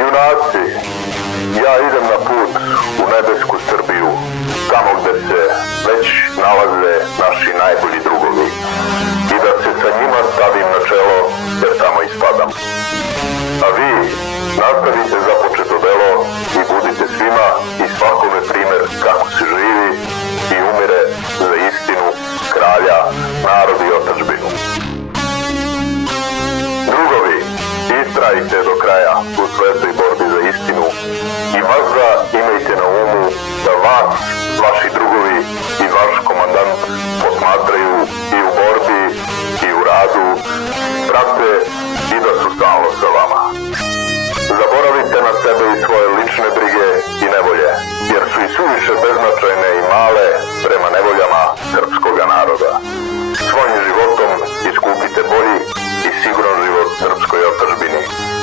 Junaci, ja idem na put u nebesku Srbiju, tamo gde se već nalaze naši najbolji drugovi i da se sa njima stavim na čelo jer tamo i spadam. A vi nastavite započeto delo i budite svima i svakome primer kako se živi i umire za istinu, kralja, narod i otadžbinu. Drugovi, istrajte do kraja u svetoj borbi za istinu i vazda imajte na umu da vas, vaši drugovi i vaš komandant posmatraju i u borbi i u radu, prate i da su stalno sa vama. Zaboravite na sebe i svoje lične brige i nevolje, jer su i suviše beznačajne i male prema nevoljama srpskoga naroda. Svojim životom iskupite bolji i siguran život srpskoj otadžbini.